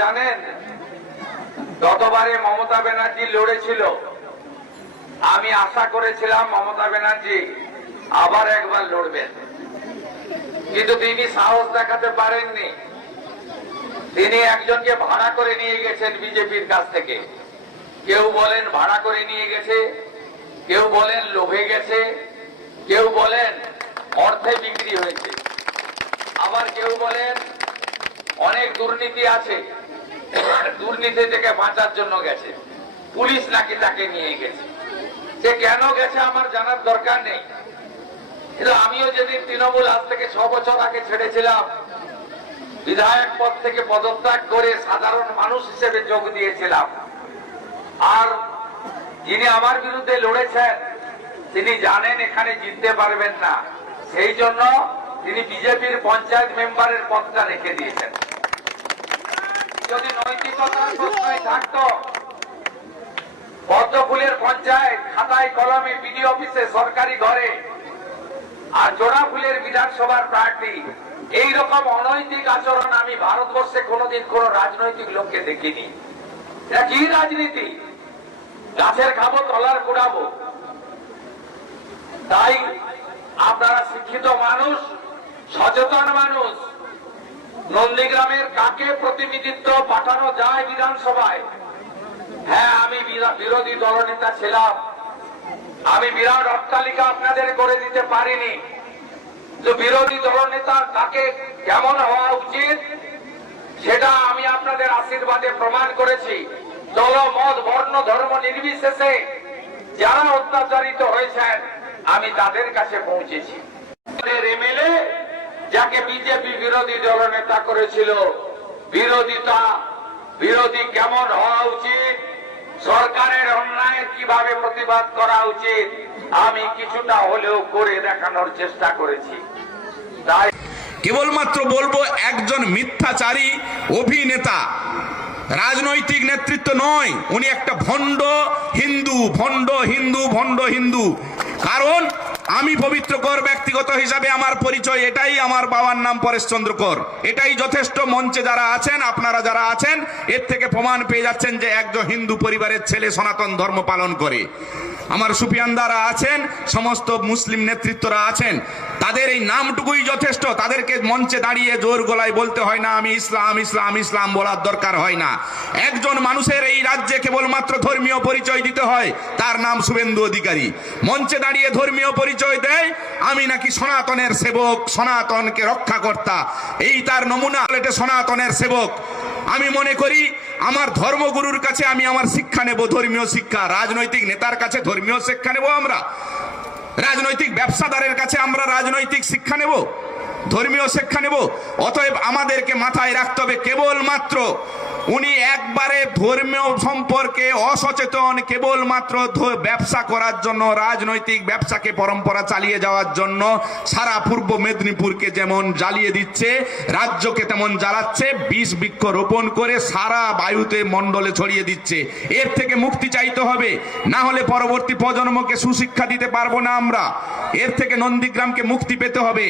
জানেন গতবারে মমতা ব্যানার্জি লড়েছিল, আমি আশা করেছিলাম মমতা ব্যানার্জি আবার একবার লড়বেন, কিন্তু তিনি সাহস দেখাতে পারেননি। তিনি একজনকে ভাড়া করে নিয়ে গেছেন বিজেপির কাছ থেকে। কেউ বলেন ভাড়া করে নিয়ে গেছে, কেউ বলেন লোভে গেছে, কেউ বলেন অর্থে বিক্রি হয়েছে, আবার কেউ বলেন অনেক দুর্নীতি আছে, দুর্নীতি থেকে বাঁচার জন্য গেছে, পুলিশ নাকি তাকে নিয়ে গেছে। সে কেন গেছে আমার জানার দরকার নেই, কিন্তু আমিও যেদিন তৃণমূল আজ থেকে 6 বছর আগে ছেড়েছিলাম, বিধায়ক পদ থেকে পদত্যাগ করে সাধারণ মানুষ হিসেবে যোগ দিয়েছিলাম। আর যিনি আমার বিরুদ্ধে লড়েছেন তিনি জানেন এখানে জিততে পারবেন না, সেই জন্য তিনি বিজেপির পঞ্চায়েত মেম্বারের পদটা রেখে দিয়েছেন। যদি নৈতিকতার প্রশ্নই থাকতো, পদ্মফুলের পঞ্চায়েত খাতায় কলমে বিডি অফিসে সরকারি ঘরে, আর জোড়াফুলের বিধানসভার প্রার্থী, এইরকম অনৈতিক আচরণ আমি ভারতবর্ষে কোনোদিন কোন রাজনৈতিক লোককে দেখিনি। এটা কি রাজনীতি? গাছের খাবো তলার কুড়াবো। তাই আপনারা শিক্ষিত মানুষ, সচেতন মানুষ, নন্দীগ্রামের কাকে প্রতিনিধিত্ব পাঠানো যায় বিধানসভায়? হ্যাঁ, আমি বিরোধী দলনেতা ছিলাম, আমি বিরাট অট্টালিকা আপনাদের করে দিতে পারিনি, তো বিরোধী দলনেতা তাকে কেমন হওয়া উচিত সেটা আমি আপনাদের আশীর্বাদে প্রমাণ করেছি। দল, মত, বর্ণ, ধর্ম নির্বিশেষে যারা অত্যাচারিত হয়েছেন আমি তাদের কাছে পৌঁছেছি। এমএলএ যাকে বিজেপি বিরোধী দলনেতা করেছিল, বিরোধী কেমন হওয়া উচিত, সরকারের অন্যায়ের কিভাবে প্রতিবাদ করা উচিত, আমি কিছুটা হলেও করে দেখানোর চেষ্টা করেছি। তাই কেবলমাত্র বলবো, একজন মিথ্যাচারী অভিনেতা, রাজনৈতিক নেতৃত্ব নয়, উনি একটা ভণ্ড হিন্দু। কারণ আমি পবিত্র কর, ব্যক্তিগত হিসাবে আমার পরিচয় এটাই, আমার বাবার নাম পরেশচন্দ্র কর, এটাই যথেষ্ট। মঞ্চে যারা আছেন, আপনারা যারা আছেন, এর থেকে প্রমাণ পেয়ে যাচ্ছেন যে একজন হিন্দু পরিবারের ছেলে সনাতন ধর্ম পালন করে। আমার সুফিয়ানদারা আছেন, সমস্ত মুসলিম নেতৃত্বরা আছেন, তাদের এই নামটুকুই যথেষ্ট। তাদেরকে মঞ্চে দাঁড়িয়ে জোর গলায় বলতে হয় না আমি ইসলাম ইসলাম ইসলাম, বলার দরকার হয় না। একজন মানুষের এই রাজ্যে কেবলমাত্র ধর্মীয় পরিচয় দিতে হয়, তার নাম শুভেন্দু অধিকারী। মঞ্চে দাঁড়িয়ে ধর্মীয় পরিচয় দেয়, আমি নাকি সনাতনের সেবক, সনাতনকে রক্ষাকর্তা, এই তার নমুনা। এটা সনাতনের সেবক। আমি মনে করি আমার ধর্মগুরুর কাছে আমি আমার শিক্ষা নেব, ধর্মীয় শিক্ষা। রাজনৈতিক নেতার কাছে ধর্মীয় শিক্ষা নেব আমরা? রাজনৈতিক ব্যবসাদারের কাছে আমরা রাজনৈতিক শিক্ষা নেব, ধর্মীয় শিক্ষা নেব? অতএব আমাদেরকে মাথায় রাখতে হবে, কেবলমাত্র উনি একবারে ধর্মীয় সম্পর্কে অসচেতন, কেবলমাত্র ব্যবসা করার জন্য, রাজনৈতিক ব্যবসাকে পরম্পরা চালিয়ে যাওয়ার জন্য সারা পূর্ব মেদিনীপুরকে যেমন জ্বালিয়ে দিচ্ছে, রাজ্যকে তেমন জ্বালাচ্ছে, বিষ বৃক্ষ রোপণ করে সারা বায়ুতে মণ্ডলে ছড়িয়ে দিচ্ছে। এর থেকে মুক্তি চাইতে হবে, না হলে পরবর্তী প্রজন্মকে সুশিক্ষা দিতে পারবো না আমরা। এর থেকে নন্দীগ্রামকে মুক্তি পেতে হবে।